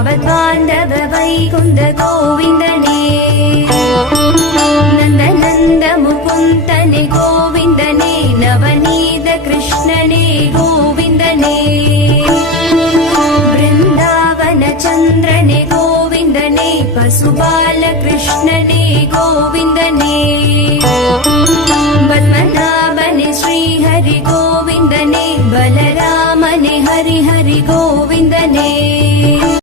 ஆபத்பாந்தவ Vaikuntha கோவிந்தனே Nanda Nanda முகுந்தனே கோவிந்தனே Navaneetha கிருஷ்ணனே கோவிந்தனே Brindavan சந்திரனே கோவிந்தனே பசுபால கிருஷ்ணனே கோவிந்தனே பத்மநாபனே Srihari கோவிந்தனே பலராமனே Hari Hari கோவிந்தனே